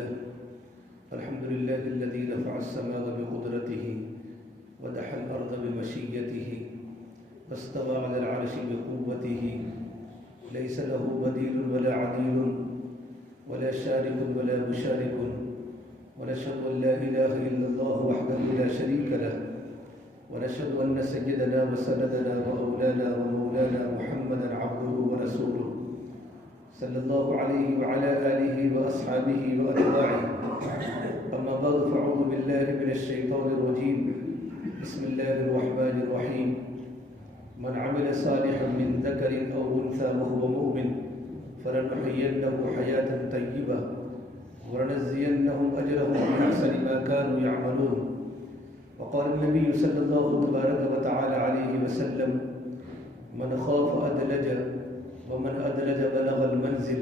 له الحمد لله الذي رفع السماء بقدرته ودحى الأرض بمشيته واستوى على العرش بقوته ليس له بديل ولا عديل ولا شارك ولا مشارك ونشهد أن لا إله إلا الله وحده لا شريك له ونشهد أن سيدنا وسندنا وأولانا ومولانا محمدا عبده ورسوله صلى الله عليه وعلى آله وأصحابه وأتباعه أما بعد فأعوذ بالله من الشيطان الرجيم بسم الله الرحمن الرحيم من عمل صالحا من ذكر أو أنثى وهو مؤمن فلنحيينه حياة طيبة ولنجزينهم أجرهم بأحسن ما كانوا يعملون وقال النبي صلى الله تبارك وتعالى عليه وسلم من خاف أدلج ومن أدلج بلغ المنزل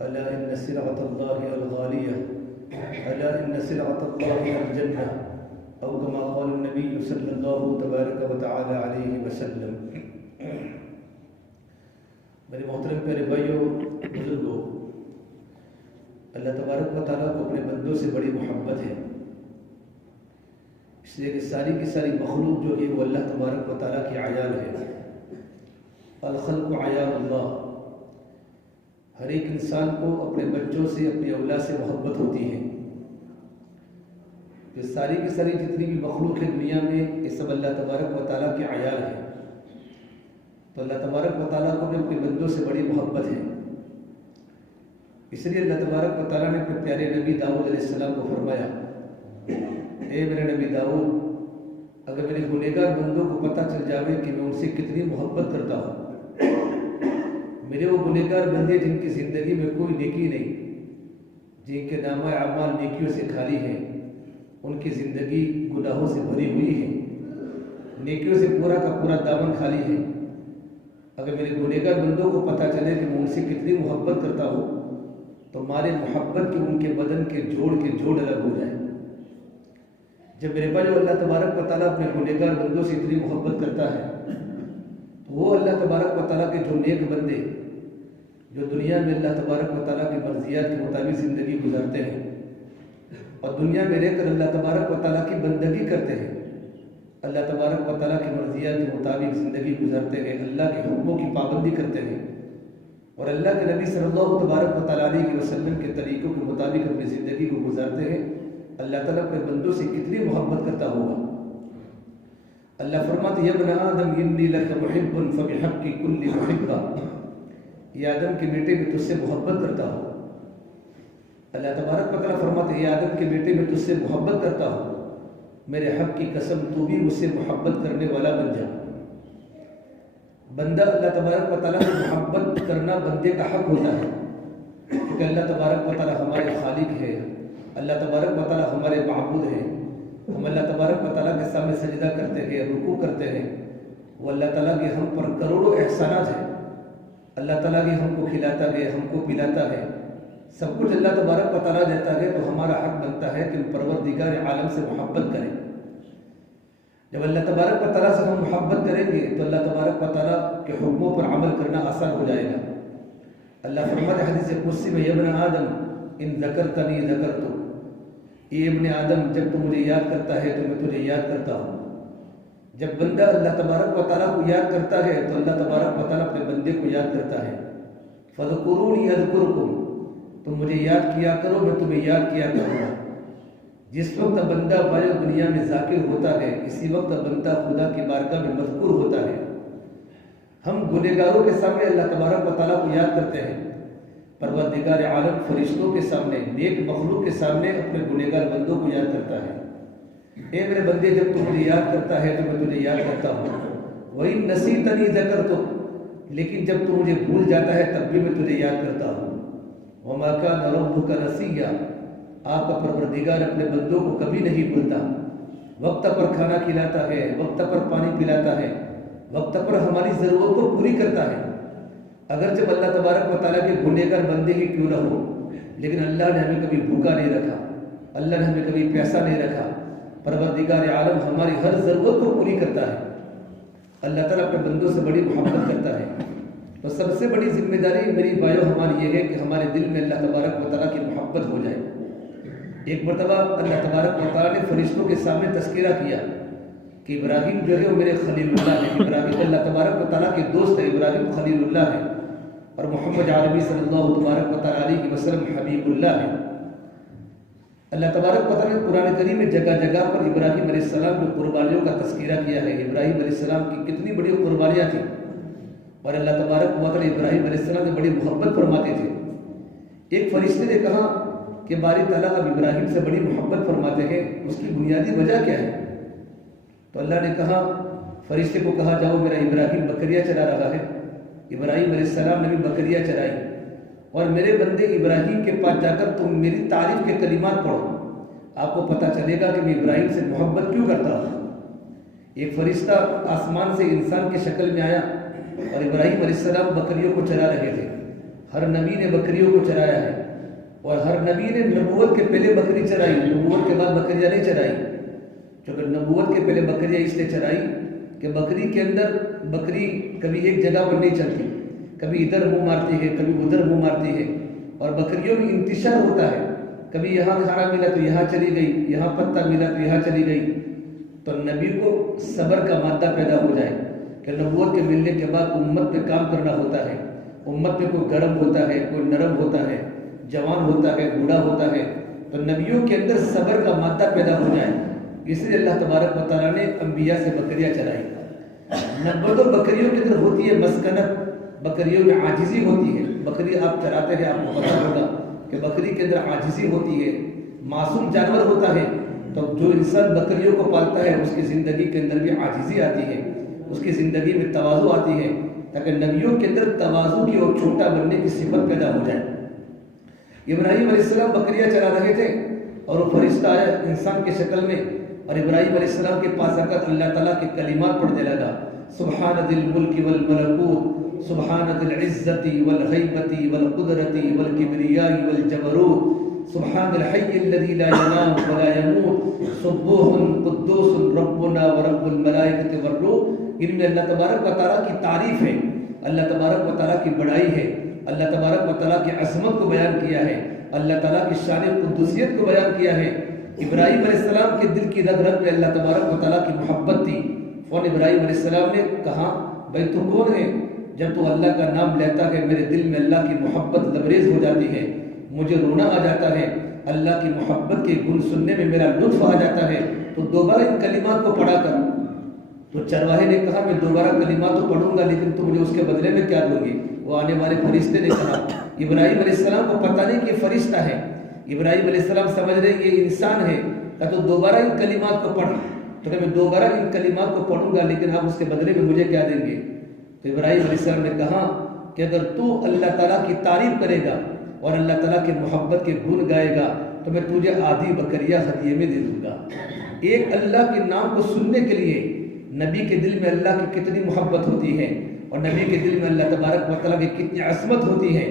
ألا إن سلعة الله الغالية ألا إن سلعة الله الجنة أو كما قال النبي صلى الله تبارك وتعالى عليه وسلم. میرے محترم پیارے بھائیوں بزرگوں، اللہ تبارک و تعالیٰ کو اپنے بندوں سے بڑی محبت ہے، اس لیے کہ ساری کی ساری مخلوق جو ہے وہ اللہ تبارک و تعالیٰ کی عیال ہے. الخلق عیال اللہ. ہر ایک انسان کو اپنے بچوں سے اپنی اولاد سے محبت ہوتی ہے. تو ساری کی ساری جتنی بھی مخلوق ہے دنیا میں یہ سب اللہ تبارک و تعالیٰ کے عیال ہے. تو اللہ تبارک و تعالیٰ کو بھی اپنے بندوں سے بڑی محبت ہے. اس لیے اللہ تبارک و تعالیٰ نے اپنے پیارے نبی داؤد علیہ السلام کو فرمایا، اے میرے نبی داؤد، اگر میرے گنہگار بندوں کو پتہ چل جاوے کہ میں ان سے کتنی محبت کرتا ہوں، میرے وہ گنہگار بندے جن کی زندگی میں کوئی نیکی نہیں، جن کے نامہ اعمال نیکیوں سے خالی ہے، ان کی زندگی گناہوں سے بھری ہوئی ہے، نیکیوں سے پورا کا پورا دامن خالی ہے، اگر میرے گنہگار بندوں کو پتہ چلے کہ میں ان سے کتنی محبت کرتا ہوں تو ہمارے محبت کے ان کے بدن کے جوڑ الگ ہو جائے. جب میرے پاس جو اللہ تبارک و تعالیٰ اپنے گنہگار بندوں سے اتنی محبت کرتا ہے تو وہ اللہ تبارک و تعالیٰ کے جو نیک بندے جو دنیا میں اللہ تبارک و تعالیٰ کی مرضیات کے مطابق زندگی گزارتے ہیں اور دنیا میں رہ کر اللہ تبارک و تعالیٰ کی بندگی کرتے ہیں، اللہ تبارک و تعالیٰ کی مرضیات کے مطابق زندگی گزارتے ہیں، اللہ کے حکموں کی پابندی کرتے ہیں اور اللہ کے نبی صلی اللہ تبارک و تعالیٰ علیہ وسلم کے طریقوں کے مطابق اپنی زندگی کو گزارتے ہیں، اللہ تعالیٰ اپنے بندوں سے کتنی محبت کرتا ہوگا. اللہ فرماتے ہیں، یا ابن آدم انی لک محب فبحق کل محبہ، یہ آدم کے بیٹے میں تجھ سے محبت کرتا ہوں. اللہ تبارک و تعالیٰ فرماتے ہیں، یہ آدم کے بیٹے میں تجھ سے محبت کرتا ہوں، میرے حق کی قسم تو بھی مجھ سے محبت کرنے والا بن جا. بندہ اللہ تبارک و تعالیٰ سے محبت کرنا بندے کا حق ہوتا ہے، کیونکہ اللہ تبارک و تعالیٰ ہمارے خالق ہے، اللہ تبارک و تعالیٰ ہمارے معبود ہیں. ہم اللہ تبارک و تعالیٰ کے سامنے سجدہ کرتے ہیں، رکوع کرتے ہیں. وہ اللہ تعالیٰ کے ہم پر کروڑوں احسانات ہیں. اللہ تعالیٰ کے ہم کو کھلاتا ہے، ہم کو پلاتا ہے، سب کچھ اللہ تبارک و تعالیٰ دیتا ہے. تو ہمارا حق بنتا ہے کہ پروردگار عالم سے محبت کریں. جب اللہ تبارک و تعالیٰ سے ہم محبت کریں گے تو اللہ تبارک و تعالیٰ کے حکموں پر عمل کرنا آسان ہو جائے گا. اللہ فرماتے ہیں حدیث قدسی میں، یا ابن آدم ان ذکرتنی ذکرتک، اے ابن آدم جب تو مجھے یاد کرتا ہے تو میں تجھے یاد کرتا ہوں. جب بندہ اللہ تبارک و تعالیٰ کو یاد کرتا ہے تو اللہ تبارک و تعالیٰ اپنے بندے کو یاد کرتا ہے. فاذکرونی اذکرکم، تم مجھے یاد کیا کرو میں تمہیں یاد کیا کروں گا. جس وقت بندہ بائے دنیا میں ذاکر ہوتا ہے اسی وقت بندہ خدا کی بارگاہ میں مذکور ہوتا ہے. ہم گنہگاروں کے سامنے اللہ تبارک و تعالیٰ کو یاد کرتے ہیں، پروردگار عالم فرشتوں کے سامنے، نیک مخلوق کے سامنے اپنے گنہگار بندوں کو یاد کرتا ہے. اے میرے بندے جب تو مجھے یاد کرتا ہے تو میں تجھے یاد کرتا ہوں. وَإِن نَسِيتَنِي ذَكَرْتُكَ، لیکن جب تو مجھے بھول جاتا ہے تب بھی میں تجھے یاد کرتا ہوں. وَمَا كَانَ رَبُّكَ نَسِيًّا، آپ کا پروردگار اپنے بندوں کو کبھی نہیں بھولتا. وقت پر کھانا کھلاتا ہے، وقت پر پانی پلاتا ہے، وقت پر ہماری ضرورت کو پوری کرتا ہے. اگر جب اللہ تبارک و تعالیٰ کے گنہگار بندے ہی کیوں نہ ہو، لیکن اللہ نے ہمیں کبھی بھوکا نہیں رکھا، اللہ نے ہمیں کبھی پیسہ نہیں رکھا. پروردگار عالم ہماری ہر ضرورت کو پوری کرتا ہے. اللہ تعالیٰ اپنے بندوں سے بڑی محبت کرتا ہے. تو سب سے بڑی ذمہ داری میری بھائیوں ہماری یہ ہے کہ ہمارے دل میں اللہ تبارک و تعالیٰ کی محبت ہو جائے. ایک مرتبہ اللہ تبارک و تعالیٰ نے فرشتوں کے سامنے تذکرہ کیا کہ ابراہیم جو ہے وہ میرے خلیل اللہ ہے، ابراہیم اللہ تبارک و تعالیٰ کے دوست ہے، ابراہیم خلیل اللہ ہے، اور محمد عربی صلی اللہ تبارک و تعالیٰ علیہ وسلم حبیب اللہ ہے۔ اللہ تبارک و تعالیٰ نے قرآن کریم میں جگہ جگہ پر ابراہیم علیہ السلام کی قربانیوں کا تذکرہ کیا ہے۔ ابراہیم علیہ السلام کی کتنی بڑی قربانیاں تھیں، اور اللہ تبارک و تعالیٰ ابراہیم علیہ السلام سے بڑی محبت فرماتے تھے۔ ایک فرشتے نے کہا کہ باری تعالیٰ اب ابراہیم سے بڑی محبت فرماتے ہیں، اس کی بنیادی وجہ کیا ہے؟ تو اللہ نے کہا، فرشتے کو کہا جاؤ میرا ابراہیم بکریاں چلا رہا ہے۔ ابراہیم علیہ السلام نے بھی بکریاں چرائی، اور میرے بندے ابراہیم کے پاس جا کر تم میری تعریف کے کلمات پڑھو، آپ کو پتہ چلے گا کہ میں ابراہیم سے محبت کیوں کرتا ہوں۔ ایک فرشتہ آسمان سے انسان کی شکل میں آیا، اور ابراہیم علیہ السلام بکریوں کو چرا رہے تھے۔ ہر نبی نے بکریوں کو چرایا ہے، اور ہر نبی نے نبوت کے پہلے بکری چرائی، نبوت کے بعد بکریاں نہیں چرائی، کیونکہ نبوت کے پہلے بکریاں اس لیے چرائی کہ بکری کے اندر بکری کبھی ایک جگہ پر نہیں چلتی، کبھی ادھر منہ مارتی ہے، کبھی ادھر منہ مارتی ہے، اور بکریوں میں انتشار ہوتا ہے، کبھی یہاں کھانا ملا تو یہاں چلی گئی، یہاں پتہ ملا تو یہاں چلی گئی۔ تو نبی کو صبر کا مادہ پیدا ہو جائے کہ نبوت کے ملنے کے بعد امت پہ کام کرنا ہوتا ہے، امت میں کوئی گرم ہوتا ہے، کوئی نرم ہوتا ہے، جوان ہوتا ہے، بوڑھا ہوتا ہے، تو نبیوں کے اندر صبر کا مادہ پیدا ہو جائے، اس لیے اللہ تبارک و تعالیٰ نے انبیاء سے بکریاں چرائی۔ نبوت اور بکریوں کے اندر ہوتی ہے مسکنت، بکریوں میں عاجزی ہوتی ہے۔ بکری آپ چراتے ہیں، آپ کو پتہ ہوگا کہ بکری کے اندر عاجزی ہوتی ہے، معصوم جانور ہوتا ہے، تو جو انسان بکریوں کو پالتا ہے اس کی زندگی کے اندر بھی عاجزی آتی ہے، اس کی زندگی میں تواضع آتی ہے، تاکہ نبیوں کے اندر تواضع کی اور چھوٹا بننے کی صفت پیدا ہو جائے۔ ابراہیم علیہ السلام بکریاں چرا رہے تھے، اور وہ فرشتہ آیا انسان کی شکل میں، اور ابراہیم علیہ السلام کے پاس آ کر اللہ تعالیٰ کے کلمات پڑھنے لگا، سبحان ذی الملک والملکوت، سبحان ذی العزت والغیبت والقدرت والکبریاء والجبروت، سبحان الحی الذی لا ینام ولا یموت، سبوح قدوس ربنا ورب الملائکۃ والروح۔ ان میں اللہ تبارک و تعالیٰ کی تعریف ہے، اللہ تبارک و تعالیٰ کی بڑائی ہے، اللہ تبارک و تعالیٰ کی عظمت کو بیان کیا ہے، اللہ تعالیٰ کی شان قدوسیت کو بیان کیا ہے۔ ابراہیم علیہ السلام کے دل کی رگ رگ میں اللہ تبارک و تعالیٰ کی محبت تھی۔ فون ابراہیم علیہ السلام نے کہا، بھائی تو کون ہے؟ جب تو اللہ کا نام لیتا ہے میرے دل میں اللہ کی محبت لبریز ہو جاتی ہے، مجھے رونا آ جاتا ہے، اللہ کی محبت کے گن سننے میں میرا لطف آ جاتا ہے، تو دوبارہ ان کلمات کو پڑھا کر۔ تو چرواہے نے کہا، میں دوبارہ کلمات تو پڑھوں گا، لیکن تو مجھے اس کے بدلے میں کیا دوں گی؟ وہ آنے والے فرشتے نے کہا، ابراہیم علیہ السلام کو پتہ نہیں کہ یہ فرشتہ ہے، ابراہیم علیہ السلام سمجھ رہے یہ انسان ہے، کہ تو دوبارہ ان کلمات کو پڑھ۔ تو کہ میں دوبارہ ان کلمات کو پڑھوں گا، لیکن آپ اس کے بدلے میں مجھے کیا دیں گے؟ تو ابراہیم علیہ السلام نے کہا کہ اگر تو اللہ تعالیٰ کی تعریف کرے گا اور اللہ تعالیٰ کی محبت کے گن گائے گا تو میں تجھے آدھی بکریاں ہدیے میں دے دوں گا۔ ایک اللہ کے نام کو سننے کے لیے نبی کے دل میں اللہ کی کتنی محبت ہوتی ہے، اور نبی کے دل میں اللہ تبارک و تعالیٰ کی کتنی عظمت ہوتی ہے،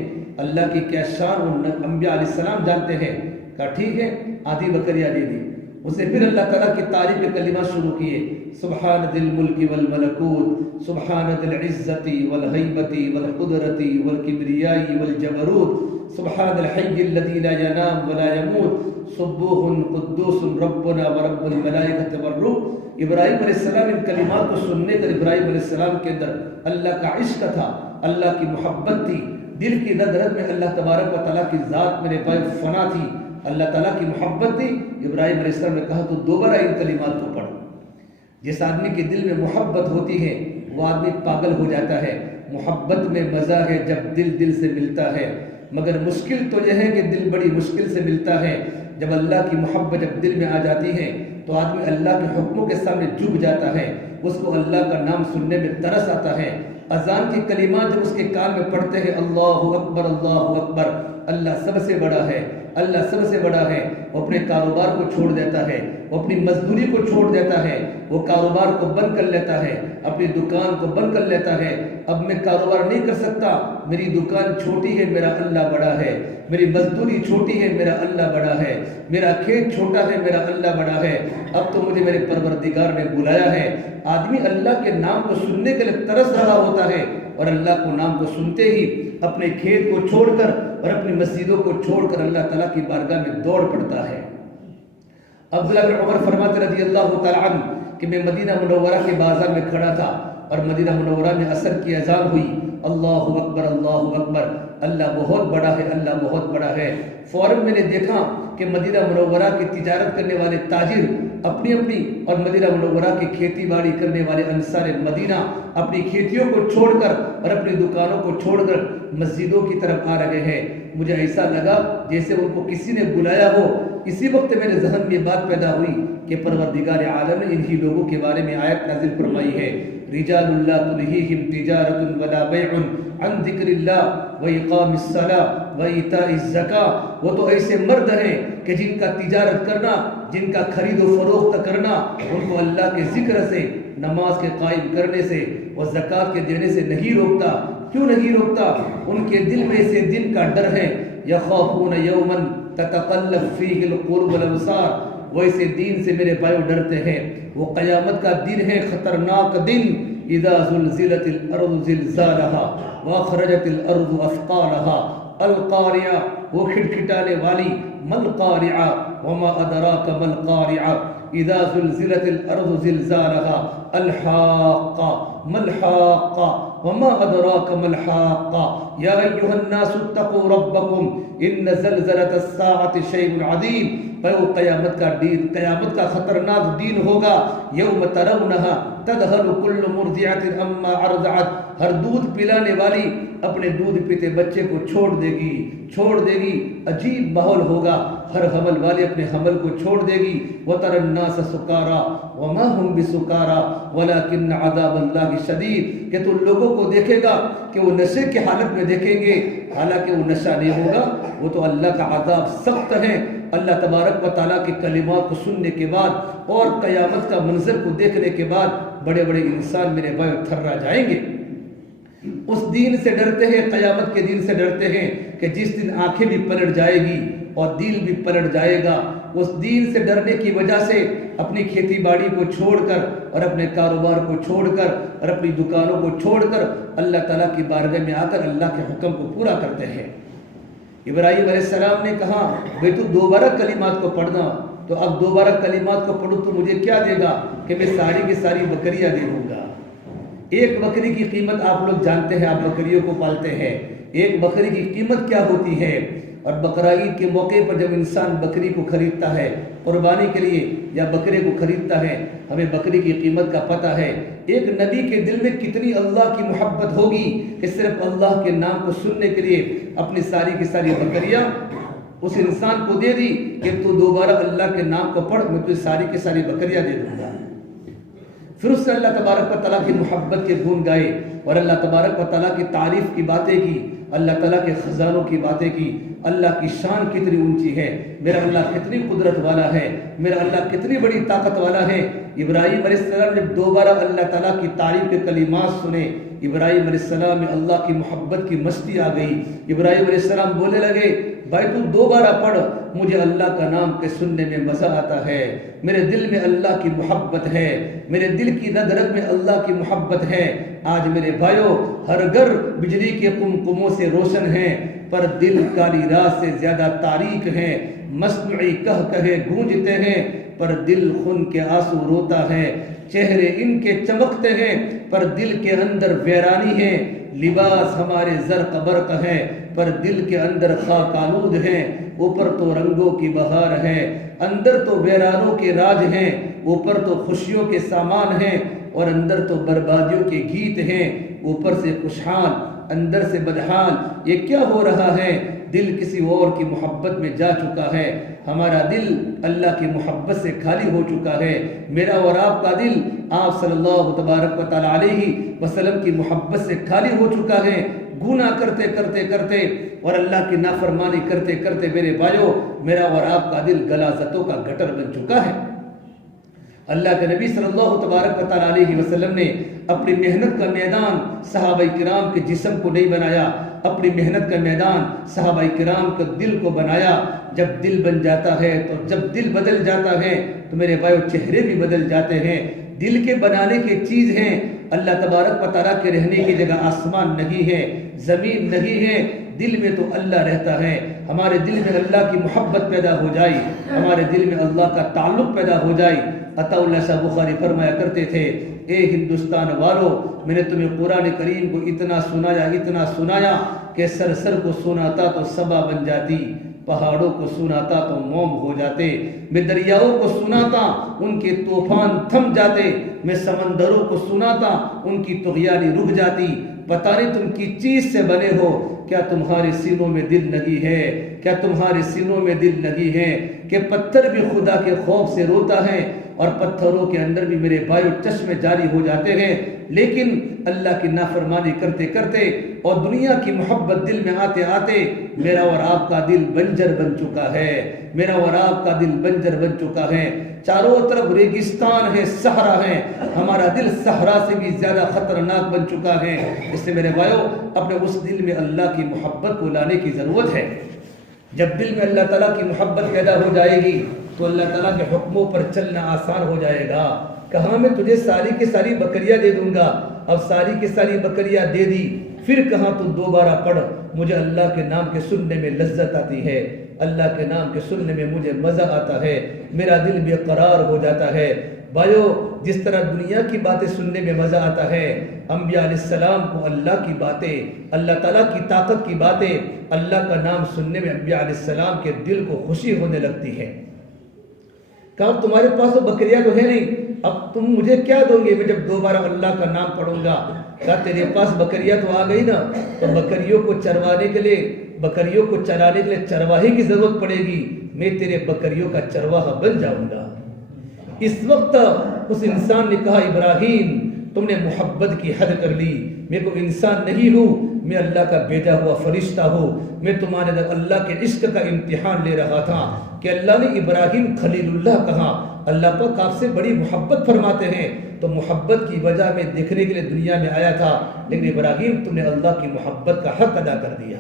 اللہ کی کیا شان انبیاء علیہ السلام جانتے ہیں۔ کہا ٹھیک ہے، آدھی بکریاں دے دی۔ اسے پھر اللہ تعالیٰ کی تعریف کے کلمات شروع کیے، سبحان ذی الملک والملکوت، سبحان ذی العزت والغیبت والقدرت والکبریاء والجبروت، سبحان الحی الذی لا ینام ولا یموت، سبوح قدوس ربنا ورب الملائکۃ والروح۔ ابراہیم علیہ السلام ان کلمات کو سننے پر ابراہیم علیہ السلام کے اندر اللہ کا عشق تھا، اللہ کی محبت تھی، دل کی رگ رگ میں اللہ تبارک و تعالیٰ کی ذات میرے پائے فنا تھی، اللہ تعالیٰ کی محبت تھی۔ ابراہیم علیہ السلام نے کہا تو دوبارہ ان کلمات کو پڑھ۔ جس آدمی کے دل میں محبت ہوتی ہے وہ آدمی پاگل ہو جاتا ہے۔ محبت میں مزہ ہے جب دل دل سے ملتا ہے، مگر مشکل تو یہ ہے کہ دل بڑی مشکل سے ملتا ہے۔ جب اللہ کی محبت جب دل میں آ جاتی ہے تو آدمی اللہ کے حکموں کے سامنے جھک جاتا ہے، اس کو اللہ کا نام سننے میں ترس آتا ہے۔ اذان کی کلمات جب اس کے کان میں پڑھتے ہیں، اللہ اکبر اللہ اکبر، اللہ سب سے بڑا ہے، اللہ سب سے بڑا ہے، وہ اپنے کاروبار کو چھوڑ دیتا ہے، وہ اپنی مزدوری کو چھوڑ دیتا ہے، وہ کاروبار کو بند کر لیتا ہے، اپنی دکان کو بند کر لیتا ہے۔ اب میں کاروبار نہیں کر سکتا، میری دکان چھوٹی ہے، میرا اللہ بڑا ہے، میری مزدوری چھوٹی ہے، میرا اللہ بڑا ہے، میرا کھیت چھوٹا ہے، میرا اللہ بڑا ہے، اب تو مجھے میرے پروردگار نے بلایا ہے۔ آدمی اللہ کے نام کو سننے کے لیے ترس رہا ہوتا ہے، اور اللہ کو نام کو سنتے ہی اپنے کھیت کو چھوڑ کر اور اپنی مسجدوں کو چھوڑ کر اللہ تعالیٰ کی بارگاہ میں دوڑ پڑتا ہے۔ عبداللہ بن عمر فرماتے رضی اللہ تعالیٰ عنہ کہ میں مدینہ منورہ کے بازار میں کھڑا تھا اور مدینہ منورہ میں عصر کی اذان ہوئی، اللہ اکبر اللہ اکبر، اللہ بہت بڑا ہے، اللہ بہت بڑا ہے۔ فوراً میں نے دیکھا کہ مدینہ منورہ کی تجارت کرنے والے تاجر اپنی اپنی اور مدینہ منورہ کی کھیتی باڑی کرنے والے انصار مدینہ اپنی کھیتیوں کو چھوڑ کر اور اپنی دکانوں کو چھوڑ کر مسجدوں کی طرف آ رہے ہیں۔ مجھے ایسا لگا جیسے ان کو کسی نے بلایا ہو۔ اسی وقت میرے ذہن میں بات پیدا ہوئی کہ پروردگار عالم نے انہی لوگوں کے بارے میں آیت نازل فرمائی ہے، رجال لا تلہیہم تجارت ولا بیع عن ذکر اللہ واقام الصلاۃ وایتاء الزکاۃ۔ وہ تو ایسے مرد ہیں کہ جن کا تجارت کرنا، جن کا خرید و فروخت کرنا ان کو اللہ کے ذکر سے، نماز کے قائم کرنے سے اور زکوٰۃ کے دینے سے نہیں روکتا۔ کیوں نہیں روکتا؟ ان کے دل میں سے دن کا ڈر ہے، یخافون یوما تتقلب فیہ القلوب والابصار۔ وہ اسے دین سے میرے بھائیو ڈرتے ہیں، وہ قیامت کا دن ہے، خطرناک دن، اذا زلزلت الارض زلزالها واخرجت الارض اثقالها القارعہ، وہ کھٹکھٹانے والی، ملقارعہ وما ادراک ملقارعہ، اذا زلزلت الارض زلزالها الحاقہ ملحاقہ وما ادراک ملحاقہ، یا ایھا الناس اتقوا ربکم ان زلزلۃ الساعۃ شیء عظیم۔ وہ قیامت کا دن، قیامت کا خطرناک دن ہوگا، یوم ترونہا تذہل کل مرضعۃ عما ارضعت، ہر دودھ پلانے والی اپنے دودھ پیتے بچے کو چھوڑ دے گی، عجیب ماحول ہوگا، ہر حمل والے اپنے حمل کو چھوڑ دے گی، وتری الناس سکارا وما هم بسکارا ولکن عذاب اللہ شدید، کہ تو لوگوں کو دیکھے گا کہ وہ نشے کے حالت میں دیکھیں گے، حالانکہ وہ نشہ نہیں ہوگا، وہ تو اللہ کا عذاب سخت ہے۔ اللہ تبارک و تعالیٰ کے کلمات کو سننے کے بعد اور قیامت کا منظر کو دیکھنے کے بعد بڑے بڑے انسان میرے بھائی تھرا جائیں گے۔ اس دن سے ڈرتے ہیں، قیامت کے دن سے ڈرتے ہیں کہ جس دن آنکھیں بھی پلٹ جائے گی اور دل بھی پلٹ جائے گا۔ اس دن سے ڈرنے کی وجہ سے اپنی کھیتی باڑی کو چھوڑ کر اور اپنے کاروبار کو چھوڑ کر اور اپنی دکانوں کو چھوڑ کر اللہ تعالیٰ کی بارگاہ میں آ کر اللہ کے حکم کو پورا کرتے ہیں۔ ابراہیم علیہ السلام نے کہا بھئی تو دوبارہ کلمات کو پڑھنا، تو اب دوبارہ کلمات کو پڑھوں تو مجھے کیا دے گا کہ میں ساری کی ساری بکریاں دے دوں گا۔ ایک بکری کی قیمت آپ لوگ جانتے ہیں، آپ بکریوں کو پالتے ہیں، ایک بکری کی قیمت کیا ہوتی ہے۔ اور بقرہ عید کے موقع پر جب انسان بکری کو خریدتا ہے قربانی کے لیے یا بکرے کو خریدتا ہے، ہمیں بکری کی قیمت کا پتہ ہے۔ ایک نبی کے دل میں کتنی اللہ کی محبت ہوگی کہ صرف اللہ کے نام کو سننے کے لیے اپنی ساری کی ساری بکریاں اس انسان کو دے دی کہ تو دوبارہ اللہ کے نام کو پڑھ، میں تجھے ساری کی ساری بکریاں دے دوں گا۔ پھر اس سے اللہ تبارک و تعالیٰ کی محبت کے گن گائے اور اللہ تبارک و تعالیٰ کی تعریف کی باتیں کی، اللہ تعالیٰ کے خزانوں کی باتیں کی، اللہ کی شان کتنی اونچی ہے، میرا اللہ کتنی قدرت والا ہے، میرا اللہ کتنی بڑی طاقت والا ہے۔ ابراہیم علیہ السلام نے دوبارہ اللہ تعالیٰ کی تعریف کے کلمات سنے، ابراہیم علیہ السلام میں اللہ کی محبت کی مستی آ گئی۔ ابراہیم علیہ السلام بولنے لگے بھائی تو دوبارہ پڑھ، مجھے اللہ کا نام کے سننے میں مزہ آتا ہے، میرے دل میں اللہ کی محبت ہے، میرے دل کی رگ رگ میں اللہ کی محبت ہے۔ آج میرے بھائیوں ہر گھر بجلی کے قمقموں سے روشن ہیں، پر دل کالی رات سے زیادہ تاریک ہیں، مصنوعی کہے گونجتے ہیں، پر دل خون کے آنسو روتا ہے، چہرے ان کے چمکتے ہیں پر دل کے اندر ویرانی ہے، لباس ہمارے زرق برق ہے پر دل کے اندر خاک آلود ہیں، اوپر تو رنگوں کی بہار ہے اندر تو ویرانوں کے راج ہیں، اوپر تو خوشیوں کے سامان ہیں اور اندر تو بربادیوں کے گیت ہیں، اوپر سے خوشحال اندر سے بدحال۔ یہ کیا ہو رہا ہے؟ دل کسی اور کی محبت میں جا چکا ہے، ہمارا دل اللہ کی محبت سے خالی ہو چکا ہے۔ میرا اور آپ کا دل آپ صلی اللہ تبارک و تعالی علیہ وسلم کی محبت سے خالی ہو چکا ہے۔ گناہ کرتے کرتے کرتے اور اللہ کی نافرمانی کرتے کرتے میرے بھائیوں میرا اور آپ کا دل غلاظتوں کا گٹر بن چکا ہے۔ اللہ کے نبی صلی اللہ تبارک و تعالی علیہ وسلم نے اپنی محنت کا میدان صحابہ کرام کے جسم کو نہیں بنایا، اپنی محنت کا میدان صحابہ کرام کے دل کو بنایا۔ جب دل بن جاتا ہے تو جب دل بدل جاتا ہے تو میرے بھائیو چہرے بھی بدل جاتے ہیں۔ دل کے بنانے کی چیز ہیں، اللہ تبارک و تعالیٰ کے رہنے کی جگہ آسمان نہیں ہے، زمین نہیں ہے، دل میں تو اللہ رہتا ہے. ہمارے دل میں اللہ کی محبت پیدا ہو جائے, ہمارے دل میں اللہ کا تعلق پیدا ہو جائے. عطا اللہ شاہ بخاری فرمایا کرتے تھے, اے ہندوستان والو, میں نے تمہیں قرآن کریم کو اتنا سنایا کہ سر سر کو سناتا تو صبا بن جاتی, پہاڑوں کو سناتا تو موم ہو جاتے, میں دریاؤں کو سناتا ان کے طوفان تھم جاتے, میں سمندروں کو سناتا ان کی طغیانی رک جاتی. پتہ نہیں تم کس چیز سے بنے ہو, کیا تمہارے سینوں میں دل نہیں ہے, کیا تمہارے سینوں میں دل نہیں ہے کہ پتھر بھی خدا کے خوف سے روتا ہے اور پتھروں کے اندر بھی میرے بھائیو چشمے جاری ہو جاتے ہیں. لیکن اللہ کی نافرمانی کرتے کرتے اور دنیا کی محبت دل میں آتے آتے میرا اور آپ کا دل بنجر بن چکا ہے, میرا اور آپ کا دل بنجر بن چکا ہے. چاروں طرف ریگستان ہے, صحرا ہے, ہمارا دل صحرا سے بھی زیادہ خطرناک بن چکا ہے. اس سے میرے بھائیو اپنے اس دل میں اللہ کی محبت کو لانے کی ضرورت ہے. جب دل میں اللہ تعالیٰ کی محبت پیدا ہو جائے گی تو اللہ تعالیٰ کے حکموں پر چلنا آسان ہو جائے گا. کہاں میں تجھے ساری کی ساری بکریاں دے دوں گا, اب ساری کی ساری بکریاں دے دی, پھر کہاں تو دوبارہ پڑھ, مجھے اللہ کے نام کے سننے میں لذت آتی ہے, اللہ کے نام کے سننے میں مجھے مزہ آتا ہے, میرا دل بے قرار ہو جاتا ہے. بھائیو جس طرح دنیا کی باتیں سننے میں مزہ آتا ہے, انبیاء علیہ السلام کو اللہ کی باتیں, اللہ تعالیٰ کی طاقت کی باتیں, اللہ کا نام سننے میں انبیاء علیہ السلام کے دل کو خوشی ہونے لگتی ہے. کہا تمہارے پاس تو بکریاں تو ہے نہیں, اب تم مجھے کیا دو گے میں جب دوبارہ اللہ کا نام پڑھوں گا. کہا تیرے پاس بکریاں تو آ گئی نا, تو بکریوں کو چروانے کے لیے, بکریوں کو چرانے کے لیے چرواہے کی ضرورت پڑے گی, میں تیرے بکریوں کا چرواہا بن جاؤں گا. اس وقت اس انسان نے کہا ابراہیم تم نے محبت کی حد کر لی, میں کوئی انسان نہیں ہوں, میں اللہ کا بھیجا ہوا فرشتہ ہوں, میں تمہارے اللہ کے عشق کا امتحان لے رہا تھا کہ اللہ نے ابراہیم خلیل اللہ کہا. اللہ پاک آپ سے بڑی محبت فرماتے ہیں, تو محبت کی وجہ میں دیکھنے کے لیے دنیا میں آیا تھا, لیکن ابراہیم تم نے اللہ کی محبت کا حق ادا کر دیا.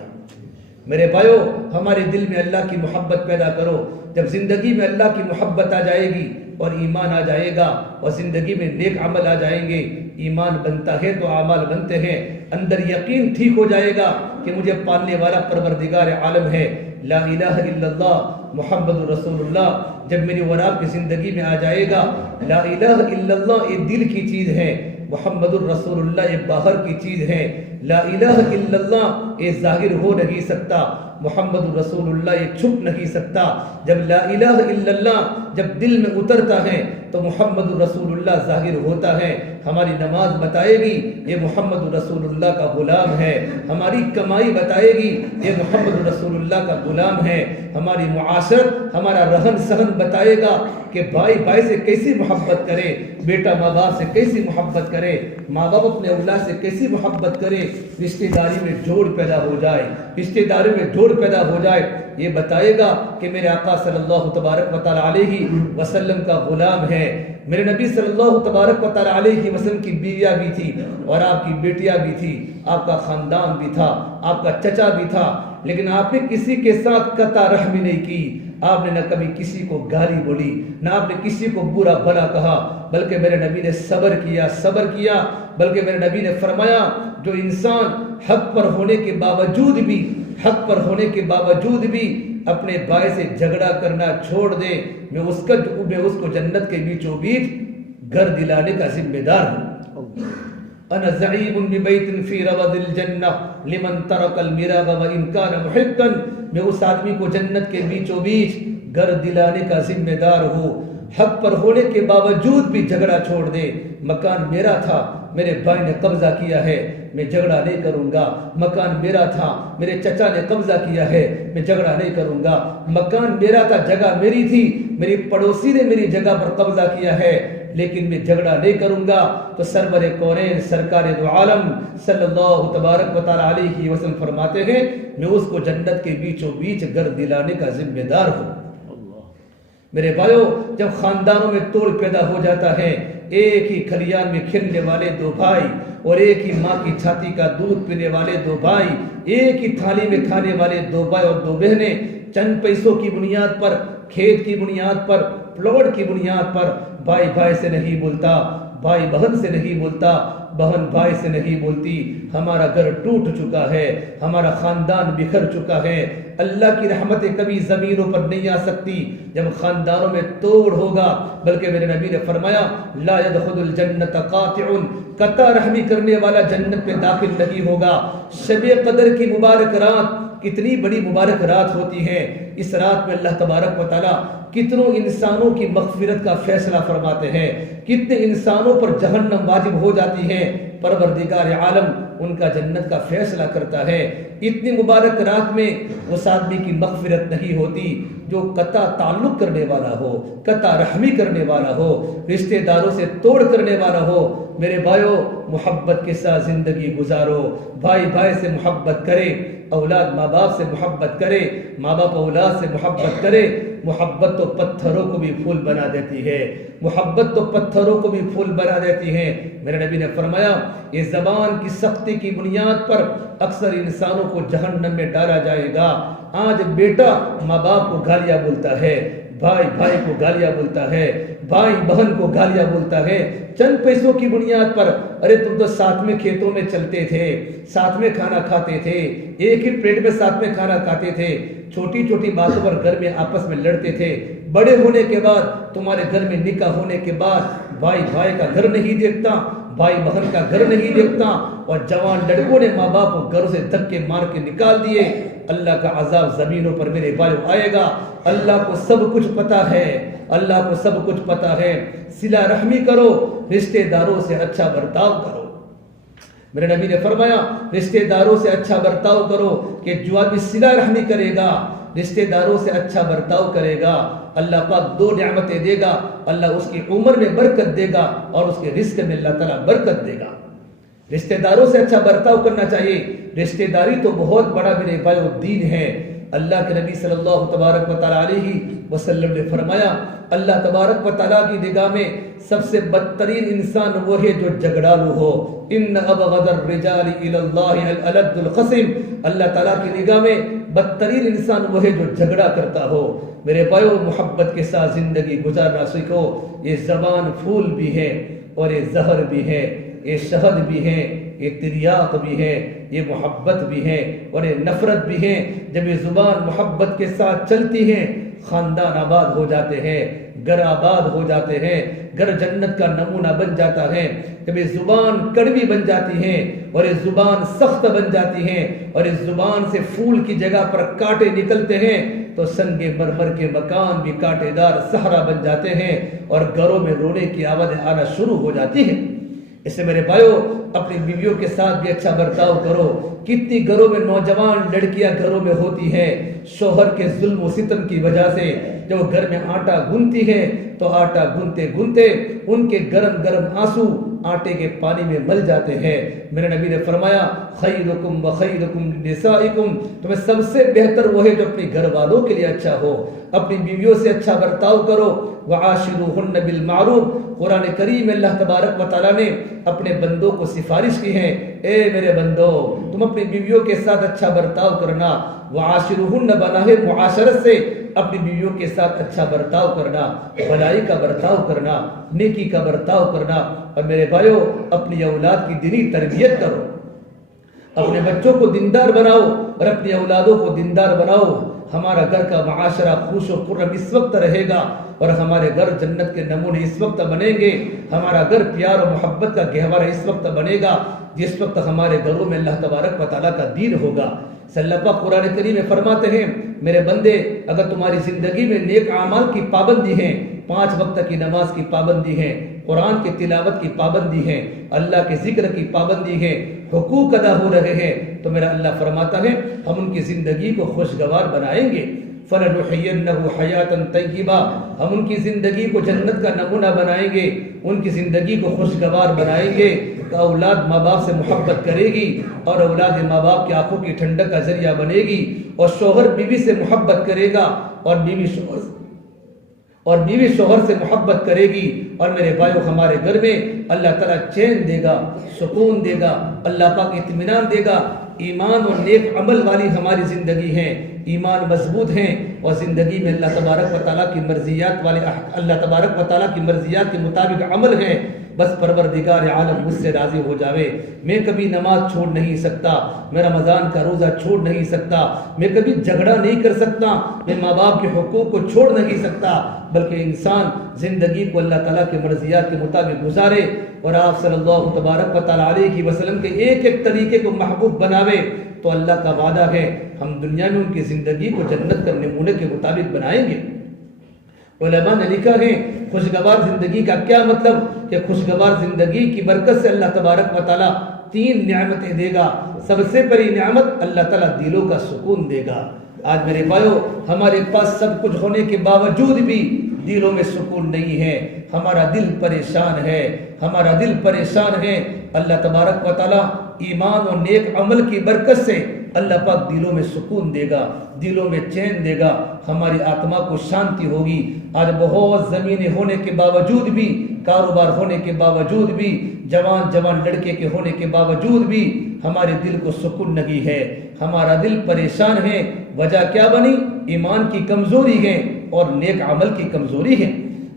میرے بھائیو ہمارے دل میں اللہ کی محبت پیدا کرو. جب زندگی میں اللہ کی محبت آ جائے گی اور ایمان آ جائے گا اور زندگی میں نیک عمل آ جائیں گے, ایمان بنتا ہے تو اعمال بنتے ہیں, اندر یقین ٹھیک ہو جائے گا کہ مجھے پالنے والا پروردگار عالم ہے, لا الہ الا اللہ محمد رسول اللہ جب میری اور آپ کی زندگی میں آ جائے گا. لا الہ الا اللہ یہ دل کی چیز ہے, محمد الرسول اللہ یہ باہر کی چیز ہے. لا الہ الا اللہ یہ ظاہر ہو نہیں سکتا, محمد رسول اللہ یہ چھپ نہیں سکتا. جب لا الہ الا اللہ جب دل میں اترتا ہے تو محمد رسول اللہ ظاہر ہوتا ہے. ہماری نماز بتائے گی یہ محمد رسول اللہ کا غلام ہے, ہماری کمائی بتائے گی یہ محمد رسول اللہ کا غلام ہے, ہماری معاشرت ہمارا رہن سہن بتائے گا کہ بھائی بھائی سے کیسی محبت کرے, بیٹا ماں باپ سے کیسی محبت کرے, ماں باپ اپنے اولاد سے کیسی محبت کرے, رشتہ داری میں جوڑ پیدا ہو جائے, رشتہ داری میں جوڑ پیدا ہو جائے. یہ بتائے گا کہ میرے آقا صلی اللہ تبارک و تعالی علیہ وسلم کا غلام ہے. میرے نبی صلی اللہ تبارک و تعالی علیہ وسلم کی بیویاں بھی تھی اور آپ کی بیٹیاں بھی تھی, آپ کا خاندان بھی تھا, آپ کا چچا بھی تھا, لیکن آپ نے کسی کے ساتھ قطع رحمی نہیں کی. آپ نے نہ کبھی کسی کو گالی بولی, نہ آپ نے کسی کو برا بھلا کہا, بلکہ میرے نبی نے صبر کیا. بلکہ میرے نبی نے فرمایا جو انسان حق پر ہونے کے باوجود بھی اپنے بھائی سے جھگڑا کرنا چھوڑ دے, میں اس کو جنت کے بیچوں بیچ گھر دلانے کا ذمہ دار ہوں. انا زعیم ببیت فی روض الجنہ لمن ترک المراغ وان کان محقا, میں اس آدمی کو جنت کے بیچوں بیچ گھر دلانے کا ذمہ دار ہوں. حق پر ہونے کے باوجود بھی جھگڑا چھوڑ دے. مکان میرا تھا, میرے بھائی نے قبضہ کیا ہے, میں جھگڑا نہیں کروں گا. مکان میرا تھا, میرے چچا نے قبضہ کیا ہے, میں جھگڑا نہیں کروں گا. مکان میرا تھا, جگہ میری تھی, میری پڑوسی نے میری جگہ پر قبضہ کیا ہے, لیکن میں جھگڑا نہیں کروں گا. تو سرور کونین سرکار دو عالم صلی اللہ تبارک و تعالی علیہ وسلم فرماتے ہیں میں اس کو جنت کے بیچوں بیچ گھر دلانے کا ذمہ دار ہوں. میرے بھائیو جب خاندانوں میں توڑ پیدا ہو جاتا ہے, ایک ہی کھلیان میں کھیلنے والے دو بھائی اور ایک ہی ماں کی چھاتی کا دودھ پینے والے دو بھائی, ایک ہی تھالی میں کھانے والے دو بھائی اور دو بہنیں, چند پیسوں کی بنیاد پر, کھیت کی بنیاد پر, پلاٹ کی بنیاد پر بھائی بھائی سے نہیں بولتا, بھائی بہن سے نہیں بولتا، بہن بھائی سے نہیں بولتی، ہمارا گھر ٹوٹ چکا ہے، ہمارا خاندان بکھر چکا ہے۔ اللہ کی رحمتیں کبھی زمینوں پر نہیں آ سکتی جب خاندانوں میں توڑ ہوگا، بلکہ میرے نبی نے فرمایا لا يدخل الجنت قاطع، قطع رحمی کرنے والا جنت میں داخل نہیں ہوگا۔ شب قدر کی مبارک رات کتنی بڑی مبارک رات ہوتی ہے، اس رات میں اللہ تبارک و تعالیٰ کتنوں انسانوں کی مغفرت کا فیصلہ فرماتے ہیں، کتنے انسانوں پر جہنم واجب ہو جاتی ہے، پروردگار عالم ان کا جنت کا فیصلہ کرتا ہے۔ اتنی مبارک رات میں اس آدمی کی مغفرت نہیں ہوتی جو قطع تعلق کرنے والا ہو، قطع رحمی کرنے والا ہو، رشتہ داروں سے توڑ کرنے والا ہو۔ میرے بھائیو، محبت کے ساتھ زندگی گزارو، بھائی بھائی سے محبت کرے، اولاد ماں باپ سے محبت کرے، ماں باپ اولاد سے محبت کرے۔ محبت تو پتھروں کو بھی پھول بنا دیتی ہے، محبت تو پتھروں کو بھی پھول بنا دیتی ہے۔ میرے نبی نے فرمایا یہ زبان کی سختی کی بنیاد پر اکثر انسانوں کو جہنم میں ڈالا جائے گا۔ آج بیٹا ماں باپ کو گالیاں بولتا ہے، بھائی بھائی کو گالیاں بولتا ہے، بھائی بہن کو گالیاں بولتا ہے، چند پیسوں کی بنیاد پر۔ ارے تم تو ساتھ میں کھیتوں میں چلتے تھے، ساتھ میں کھانا کھاتے تھے، ایک ہی پلیٹ میں ساتھ میں کھانا کھاتے تھے، چھوٹی چھوٹی باتوں پر گھر میں آپس میں لڑتے تھے۔ بڑے ہونے کے بعد، تمہارے گھر میں نکاح ہونے کے بعد، بھائی بھائی کا گھر نہیں دیکھتا، بھائی بہن کا گھر نہیں دیکھتا، اور جوان لڑکوں نے ماں باپ کو گھروں سے دھکے مار کے نکال دیے۔ اللہ کا عذاب زمینوں پر میرے بھائیو آئے گا۔ اللہ کو سب کچھ پتا ہے، اللہ کو سب کچھ پتا ہے۔ صلہ رحمی کرو، رشتہ داروں سے اچھا برتاؤ کرو۔ میرے نبی نے فرمایا رشتہ داروں سے اچھا برتاؤ کرو، کہ جو آدمی صلہ رحمی کرے گا، رشتہ داروں سے اچھا برتاؤ کرے گا، اللہ پاک دو نعمتیں دے گا، اللہ اس کی عمر میں برکت دے گا اور اس کے رزق میں اللہ تعالیٰ برکت دے گا۔ رشتہ داروں سے اچھا برتاؤ کرنا چاہیے۔ رشتہ داری تو بہت بڑا میرے بھائیو دین ہے۔ اللہ کے نبی صلی اللہ تبارک و تعالیٰ علیہ وسلم نے فرمایا اللہ تبارک و تعالیٰ کی نگاہ میں سب سے بدترین انسان وہ ہے جو جھگڑالو ہو۔ ان ابغض الرجال الی اللہ الالد الخصم، اللہ تعالیٰ کی نگاہ میں بدترین انسان وہ ہے جو جھگڑا کرتا ہو۔ میرے بھائیو، محبت کے ساتھ زندگی گزارنا سیکھو۔ یہ زبان پھول بھی ہے اور یہ زہر بھی ہے، یہ شہد بھی ہے، یہ تریاق بھی ہے، یہ محبت بھی ہے اور یہ نفرت بھی ہے۔ جب یہ زبان محبت کے ساتھ چلتی ہے، خاندان آباد ہو جاتے ہیں، گھر آباد ہو جاتے ہیں، گھر جنت کا نمونہ بن جاتا ہے۔ جب یہ زبان کڑوی بن جاتی ہے اور یہ زبان سخت بن جاتی ہے اور اس زبان سے پھول کی جگہ پر کانٹے نکلتے ہیں، تو سنگ مرمر کے مکان بھی کانٹے دار صحرا بن جاتے ہیں اور گھروں میں رونے کی آوازیں آنا شروع ہو جاتی ہیں۔ اس سے میرے بھائیو، اپنی بیویوں کے ساتھ بھی اچھا برتاؤ کرو۔ کتنی گھروں میں نوجوان لڑکیاں گھروں میں ہوتی ہیں، شوہر کے ظلم و ستم کی وجہ سے جب گھر میں آٹا گنتی ہے تو آٹا گنتے گنتے ان کے گرم گرم آنسو آٹے کے پانی میں مل جاتے ہیں۔ میرے نبی نے فرمایا خیرکم و خیرکم لنسائکم، تمہیں سب سے بہتر وہ ہے جو اپنے گھر والوں کے لیے اچھا ہو۔ اپنی بیویوں سے اچھا برتاؤ کرو۔ وعاشروہن بالمعروف، قرآن کریم اللہ تبارک و تعالیٰ نے اپنے بندوں کو سفارش کی ہے، اے میرے بندو تم اپنی بیویوں کے ساتھ اچھا برتاؤ کرنا۔ وعاشروہن بنا ہے معاشرت سے، اپنی بیویوں کے ساتھ اچھا برتاؤ کرنا، بھلائی کا برتاؤ کرنا، نیکی کا برتاؤ کرنا۔ اور میرے بھائیو، اپنی اولاد کی دینی تربیت کرو، اپنے بچوں کو دیندار بناؤ اور اپنی اولادوں کو دیندار بناؤ۔ ہمارا گھر کا معاشرہ خوش و خرم اس وقت رہے گا اور ہمارے گھر جنت کے نمونے اس وقت بنیں گے، ہمارا گھر پیار و محبت کا گہوارہ اس وقت بنے گا جس وقت ہمارے گھروں میں اللہ تبارک و تعالیٰ کا دین ہوگا۔ اللہ پاک قرآن کریم میں فرماتے ہیں میرے بندے، اگر تمہاری زندگی میں نیک اعمال کی پابندی ہے، 5 وقت کی نماز کی پابندی ہے، قرآن کی تلاوت کی پابندی ہے، اللہ کے ذکر کی پابندی ہے، حقوق ادا ہو رہے ہیں، تو میرا اللہ فرماتا ہے ہم ان کی زندگی کو خوشگوار بنائیں گے۔ فَلَنُحْيِيَنَّهُ حَيَاةً طَيِّبَةً، ہم ان کی زندگی کو جنت کا نمونہ بنائیں گے، ان کی زندگی کو خوشگوار بنائیں گے۔ اولاد ماں باپ سے محبت کرے گی اور اولاد ماں باپ کی آنکھوں کی ٹھنڈک کا ذریعہ بنے گی، اور شوہر بیوی سے محبت کرے گا اور بیوی شوہر سے محبت کرے گی۔ اور میرے بھائیو، ہمارے گھر میں اللہ تعالیٰ چین دے گا، سکون دے گا، اللہ پاک اطمینان دے گا۔ ایمان اور نیک عمل والی ہماری زندگی ہے، ایمان مضبوط ہیں اور زندگی میں اللہ تبارک و تعالیٰ کی مرضیات اللہ تبارک و تعالیٰ کی مرضیات کے مطابق عمل ہے، بس پروردگار عالم مجھ سے راضی ہو جاوے۔ میں کبھی نماز چھوڑ نہیں سکتا، میں رمضان کا روزہ چھوڑ نہیں سکتا، میں کبھی جھگڑا نہیں کر سکتا، میں ماں باپ کے حقوق کو چھوڑ نہیں سکتا، بلکہ انسان زندگی کو اللہ تعالیٰ کے مرضیات کے مطابق گزارے اور آپ صلی اللہ تبارک و تعالیٰ علیہ وسلم کے ایک ایک طریقے کو محبوب بناوے، تو اللہ کا وعدہ ہے ہم دنیا میں ان کی زندگی کو جنت کے نمونے کے مطابق بنائیں گے۔ علماء نے لکھا ہے خوشگوار زندگی کا کیا مطلب، کہ خوشگوار زندگی کی برکت سے اللہ تبارک و تعالیٰ 3 نعمتیں دے گا۔ سب سے بڑی نعمت اللہ تعالیٰ دلوں کا سکون دے گا۔ آج میرے بھائیو، ہمارے پاس سب کچھ ہونے کے باوجود بھی دلوں میں سکون نہیں ہے، ہمارا دل پریشان ہے، ہمارا دل پریشان ہے۔ اللہ تبارک و تعالیٰ ایمان اور نیک عمل کی برکت سے اللہ پاک دلوں میں سکون دے گا، دلوں میں چین دے گا، ہماری آتما کو شانتی ہوگی۔ آج بہت زمینیں ہونے کے باوجود بھی، کاروبار ہونے کے باوجود بھی، جوان لڑکے کے ہونے کے باوجود بھی ہمارے دل کو سکون نہیں ہے، ہمارا دل پریشان ہے۔ وجہ کیا بنی؟ ایمان کی کمزوری ہے اور نیک عمل کی کمزوری ہے۔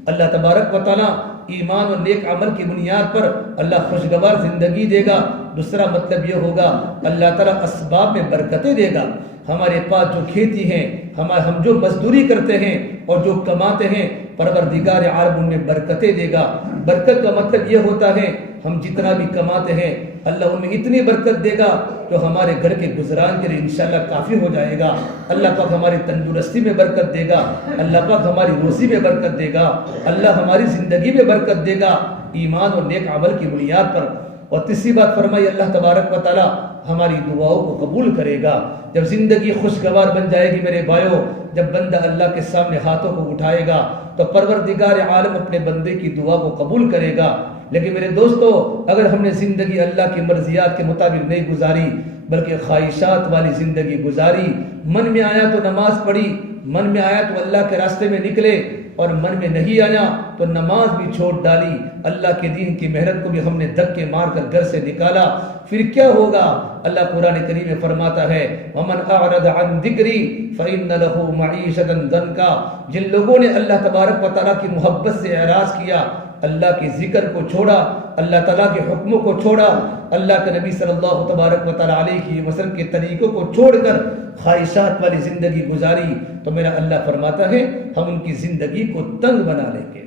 اللہ تبارک و تعالیٰ ایمان اور نیک عمل کی بنیاد پر اللہ خوشگوار زندگی دے گا۔ دوسرا مطلب یہ ہوگا اللہ تعالیٰ اسباب میں برکتیں دے گا۔ ہمارے پاس جو کھیتی ہے، ہم جو مزدوری کرتے ہیں اور جو کماتے ہیں، پروردگار عالم ان میں برکتیں دے گا۔ برکت کا مطلب یہ ہوتا ہے ہم جتنا بھی کماتے ہیں اللہ ان میں اتنی برکت دے گا جو ہمارے گھر کے گزران کے لیے انشاءاللہ کافی ہو جائے گا۔ اللہ پاک ہماری تندرستی میں برکت دے گا، اللہ پاک ہماری روزی میں برکت دے گا، اللہ ہماری زندگی میں برکت دے گا ایمان اور نیک عمل کی بنیاد پر۔ اور تیسری بات فرمائی اللہ تبارک و تعالیٰ ہماری دعاؤں کو قبول کرے گا۔ جب زندگی خوشگوار بن جائے گی میرے بھائیوں، جب بندہ اللہ کے سامنے ہاتھوں کو اٹھائے گا تو پروردگار عالم اپنے بندے کی دعا کو قبول کرے گا۔ لیکن میرے دوستو، اگر ہم نے زندگی اللہ کی مرضیات کے مطابق نہیں گزاری بلکہ خواہشات والی زندگی گزاری، من میں آیا تو نماز پڑھی، من میں آیا تو اللہ کے راستے میں نکلے، اور من میں نہیں آیا تو نماز بھی چھوڑ ڈالی، اللہ کے دین کی محنت کو بھی ہم نے دھکے مار کر گھر سے نکالا، پھر کیا ہوگا؟ اللہ قرآن کریم میں فرماتا ہے وَمَنْ أَعْرَضَ عَنْ ذِكْرِي فَإِنَّ لَهُ مَعِيشَةً ضَنْكَا۔ جن لوگوں نے اللہ تبارک و تعالیٰ کی محبت سے اعراض کیا، اللہ کے ذکر کو چھوڑا، اللہ تعالیٰ کے حکموں کو چھوڑا، اللہ کے نبی صلی اللہ تبارک و تعالیٰ علیہ وسلم کے طریقوں کو چھوڑ کر خواہشات والی زندگی گزاری، تو میرا اللہ فرماتا ہے ہم ان کی زندگی کو تنگ بنا لیں گے۔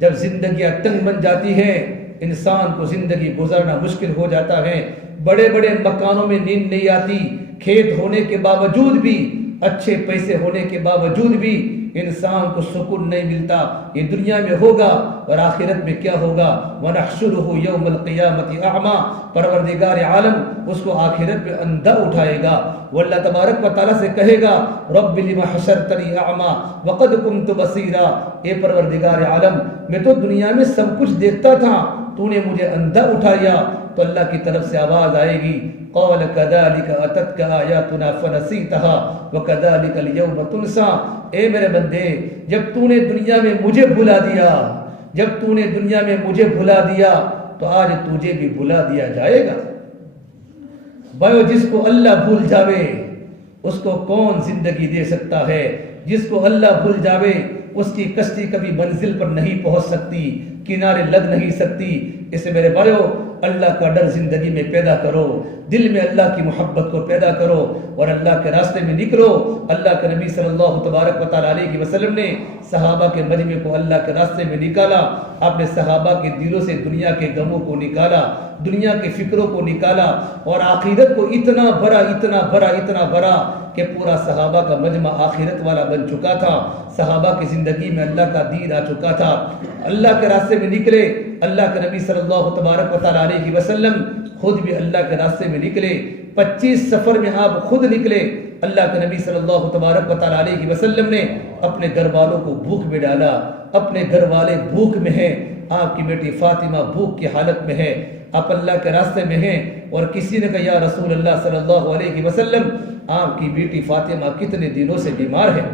جب زندگیاں تنگ بن جاتی ہیں، انسان کو زندگی گزارنا مشکل ہو جاتا ہے۔ بڑے بڑے مکانوں میں نیند نہیں آتی، کھیت ہونے کے باوجود بھی، اچھے پیسے ہونے کے باوجود بھی انسان کو سکون نہیں ملتا۔ یہ دنیا میں ہوگا اور آخرت میں کیا ہوگا؟ وَنَحْشُرُهُ يَوْمَ الْقِيَامَةِ أَعْمَى۔ پروردگار عالم اس کو آخرت میں اندھا اٹھائے گا، وہ اللہ تبارک و تعالیٰ سے کہے گا رب لم حشرتنی اعمیٰ وقد كنت بصیرا۔ اے پروردگار عالم، میں تو دنیا میں سب کچھ دیکھتا تھا، تو نے مجھے اندھا اٹھایا۔ تو اللہ کی طرف سے آواز آئے گی قال كذلك أتتك آياتنا فنسيتها وكذلك اليوم تنسى۔ اے میرے بندے، جب تو نے دنیا میں مجھے بھلا دیا، جب تو نے دنیا میں مجھے بھلا دیا تو آج تجھے بھی بھلا دیا جائے گا۔ بھائیو، جس کو اللہ بھول جاوے اس کو کون زندگی دے سکتا ہے؟ جس کو اللہ بھول جاوے اس کی کشتی کبھی منزل پر نہیں پہنچ سکتی، کنارے لگ نہیں سکتی۔ اس سے میرے بھائیو، اللہ کا ڈر زندگی میں پیدا کرو، دل میں اللہ کی محبت کو پیدا کرو اور اللہ کے راستے میں نکلو۔ اللہ کے نبی صلی اللہ تبارک و تعالیٰ علیہ وسلم نے صحابہ کے مجمع کو اللہ کے راستے میں نکالا، اپنے صحابہ کے دلوں سے دنیا کے غموں کو نکالا، دنیا کے فکروں کو نکالا، اور آخرت کو اتنا بڑا کہ پورا صحابہ کا مجمع آخرت والا بن چکا تھا۔ صحابہ کی زندگی میں اللہ کا دین آ چکا تھا، اللہ کے راستے میں نکلے۔ اللہ کے نبی صلی اللہ تبارک و تعالیٰ علیہ وسلم خود بھی اللہ کے راستے میں نکلے۔ 25 سفر میں آپ خود نکلے۔ اللہ کے نبی صلی اللہ تبارک و تعالیٰ علیہ وسلم نے اپنے گھر والوں کو بھوک میں ڈالا، اپنے گھر والے بھوک میں ہیں، آپ کی بیٹی فاطمہ بھوک کی حالت میں ہے، آپ اللہ کے راستے میں ہیں، اور کسی نے کہا یا رسول اللہ صلی اللہ علیہ وسلم، آپ کی بیٹی فاطمہ کتنے دنوں سے بیمار ہے،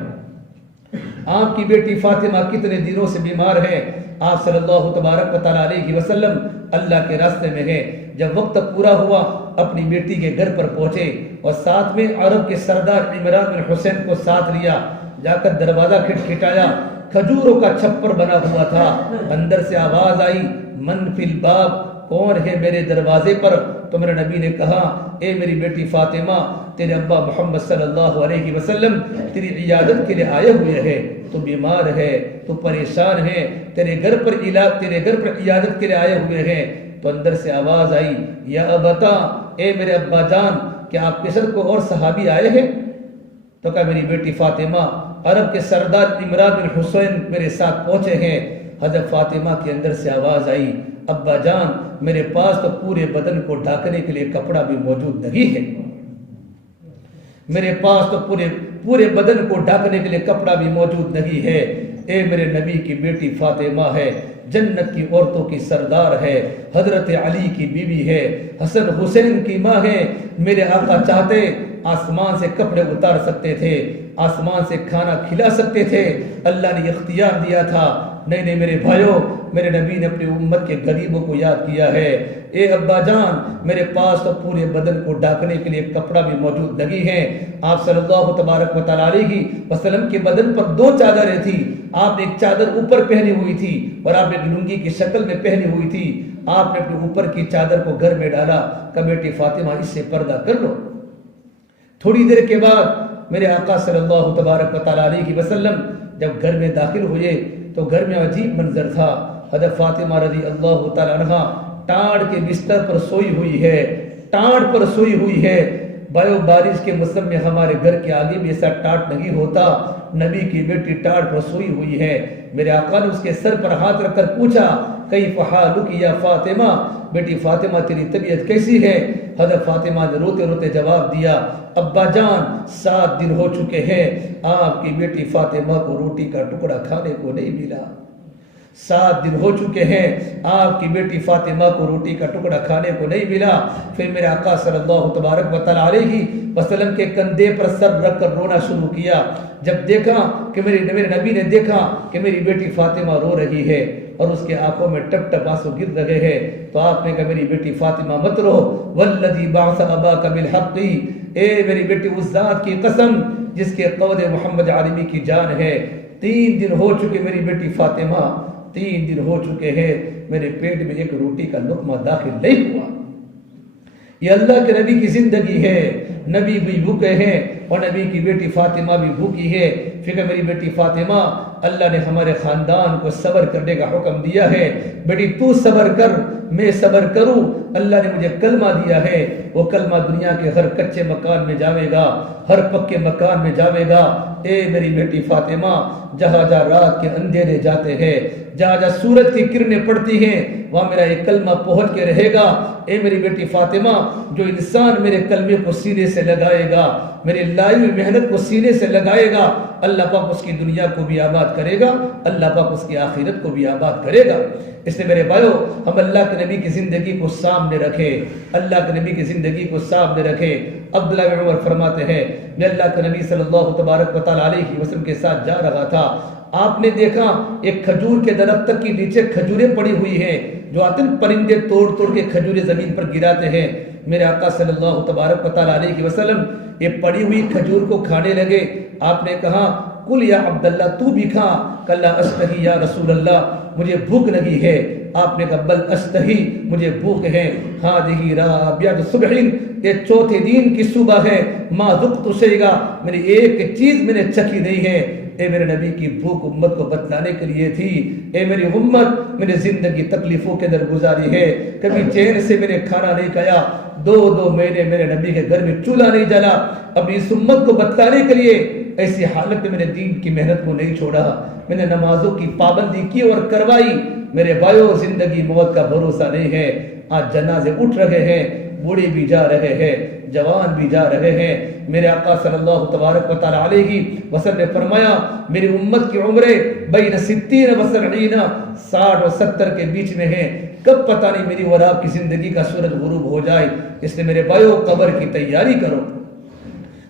آپ کی بیٹی فاطمہ کتنے دنوں سے بیمار ہے۔ آپ صلی اللہ تبارک و تعالیٰ علیہ وسلم اللہ کے راستے میں ہے۔ جب وقت پورا ہوا اپنی بیٹی کے گھر پر پہنچے اور ساتھ میں عرب کے سردار عمران بن حسین کو ساتھ لیا. جا کر دروازہ کھٹکھٹایا. کھجوروں کا چھپر بنا ہوا تھا. اندر سے آواز آئی من فی الباب, کون ہے میرے دروازے پر؟ تو میرے نبی نے کہا اے میری بیٹی فاطمہ, تیرے ابا محمد صلی اللہ علیہ وسلم تیری عیادت کے لیے آئے ہوئے ہیں. تو بیمار ہے, تو پریشان ہے, تیرے گھر پر عیادت کے لیے آئے ہوئے ہیں. تو اندر سے آواز آئی یا ابتا, اے میرے ابا جان, کیا آپ کے ساتھ کوئی اور صحابی آئے ہیں؟ تو کہا میری بیٹی فاطمہ, عرب کے سردار عمران بن حسین میرے ساتھ پہنچے ہیں. حضرت فاطمہ کے اندر سے آواز آئی ابا جان, میرے پاس تو پورے بدن کو ڈھانکنے کے لیے کپڑا بھی موجود نہیں ہے. میرے پاس تو پورے بدن کو ڈھانکنے کے لیے کپڑا بھی موجود نہیں ہے. اے میرے نبی کی بیٹی فاطمہ ہے, جنت کی عورتوں کی سردار ہے, حضرت علی کی بیوی ہے, حسن حسین کی ماں ہے. میرے آقا چاہتے آسمان سے کپڑے اتار سکتے تھے, آسمان سے کھانا کھلا سکتے تھے, اللہ نے اختیار دیا تھا. نہیں میرے بھائیوں, میرے نبی نے اپنی امت کے غریبوں کو یاد کیا ہے. اے ابا جان, میرے پاس تو پورے بدن کو ڈھانکنے کے لیے کپڑا بھی موجود نہیں ہے. آپ صلی اللہ تبارک و تعالی علیہ وسلم کے بدن پر 2 چادریں تھی. آپ نے ایک چادر اوپر پہنی ہوئی تھی اور آپ نے لنگی کی شکل میں پہنی ہوئی تھی. آپ نے اپنے اوپر کی چادر کو گھر میں ڈالا. کہ بیٹی فاطمہ اس سے پردہ کر لو. تھوڑی دیر کے بعد میرے آقا صلی اللہ تبارک و تعالی علیہ وسلم جب گھر میں داخل ہوئے تو گھر میں عجیب منظر تھا. حضرت فاطمہ رضی اللہ تعالی عنہ ٹاڑ کے بستر پر سوئی ہوئی ہے, ٹاڑ پر سوئی ہوئی ہے. بارش کے موسم میں ہمارے گھر کے آگے بھی ایسا ٹاٹ نہیں ہوتا. نبی کی بیٹی ٹاڑ پر سوئی ہوئی ہے. میرے آقا نے اس کے سر پر ہاتھ رکھ کر پوچھا کیف حالک یا فاطمہ, بیٹی فاطمہ تیری طبیعت کیسی ہے؟ حضرت فاطمہ نے روتے روتے جواب دیا ابا جان, 7 دن ہو چکے ہیں آپ کی بیٹی فاطمہ کو روٹی کا ٹکڑا کھانے کو نہیں ملا. 7 دن ہو چکے ہیں آپ کی بیٹی فاطمہ کو روٹی کا ٹکڑا کھانے کو نہیں ملا. پھر میرے آقا صلی اللہ تبارک و تعالی علیہ وسلم کے کندھے پر سر رکھ کر رونا شروع کیا. جب دیکھا کہ میرے نبی نے دیکھا کہ میری بیٹی فاطمہ رو رہی ہے اور اس کے آنکھوں میں ٹپ ٹپ آنسو گر رہے ہیں, تو آپ نے کہا میری بیٹی فاطمہ مت رو, والذی بعث اباک بالحق, اے میری بیٹی اس ذات کی قسم جس کے قود محمد عالمی کی جان ہے, 3 دن ہو چکے میری بیٹی فاطمہ, 3 دن ہو چکے ہیں میرے پیٹ میں ایک روٹی کا لقمہ داخل نہیں ہوا. یہ اللہ کے نبی کی زندگی ہے. نبی بھی بھوکے ہیں اور نبی کی بیٹی فاطمہ بھی بھوکی ہے. فکر میری بیٹی فاطمہ, اللہ نے ہمارے خاندان کو صبر کرنے کا حکم دیا ہے. بیٹی تو صبر کر, میں صبر کروں. اللہ نے مجھے کلمہ دیا ہے, وہ کلمہ دنیا کے ہر کچے مکان میں جاوے گا, ہر پکے مکان میں جاوے گا. اے میری بیٹی فاطمہ, جہاں جہاں رات کے اندھیرے جاتے ہیں, جہاں جہاں سورج کی کرنیں پڑتی ہیں, وہاں میرا یہ کلمہ پہنچ کے رہے گا. اے میری بیٹی فاطمہ, جو انسان میرے کلمے کو سینے سے لگائے گا, میری لائی ہوئی محنت کو سینے سے لگائے گا, اللہ پاک اس کی دنیا کو بھی آباد کرے گا, اللہ پاک اس کی آخرت کو بھی آباد کرے گا. اس لیے میرے بھائیو, ہم اللہ کے نبی کی زندگی کو سامنے رکھیں, اللہ کے نبی کی زندگی کو سامنے رکھیں. عبداللہ بن عمر فرماتے ہیں میں اللہ کے نبی صلی اللہ تبارک و تعالی علیہ وسلم کے ساتھ جا رہا تھا. آپ نے دیکھا ایک کھجور کے درخت کے نیچے کھجوریں پڑی ہوئی ہیں, جو آتے ہیں پرندے توڑ توڑ کے کھجوریں زمین پر گراتے ہیں. میرے آقا صلی اللہ تبارک و تعالی علیہ وسلم یہ پڑی ہوئی کھجور کو کھانے لگے. آپ نے کہا کل یا عبداللہ, تو بھی کھا. کلا استحی یا رسول اللہ, مجھے بھوک نہیں ہے. آپ نے کہا بل استحی, مجھے بھوک ہے. ہذہ رابعۃ صبح, یہ 4تھے دن کی صبح ہے. ما ذقت شیئا, میں نے ایک چیز میں نے چکھی نہیں ہے. اے میرے نبی کی بھوک امت کو بتلانے کے لیے تھی. اے میری امت, میں نے زندگی تکلیفوں کے اندر گزاری ہے, کبھی چین سے میں نے کھانا نہیں کھایا, 2 مہینے میرے نبی کے گھر میں چولہا نہیں جلا. اپنی اس امت کو بتلانے کے لیے ایسی حالت میں میں نے دین کی محنت کو نہیں چھوڑا, میں نے نمازوں کی پابندی کی اور کروائی. میرے بھائیو, زندگی موت کا بھروسہ نہیں ہے. آج جنازے اٹھ رہے ہیں, بوڑھے بھی جا رہے ہیں, جوان بھی جا رہے ہیں. میرے آقا صلی اللہ تبارک و تعالی علیہ وسلم نے فرمایا میری امت کی عمریں بین 60 و 70, 60 اور 70 کے بیچ میں ہیں. کب پتہ نہیں میری اور آپ کی زندگی کا سورج غروب ہو جائے. اس لیے میرے بھائیو, قبر کی تیاری کرو,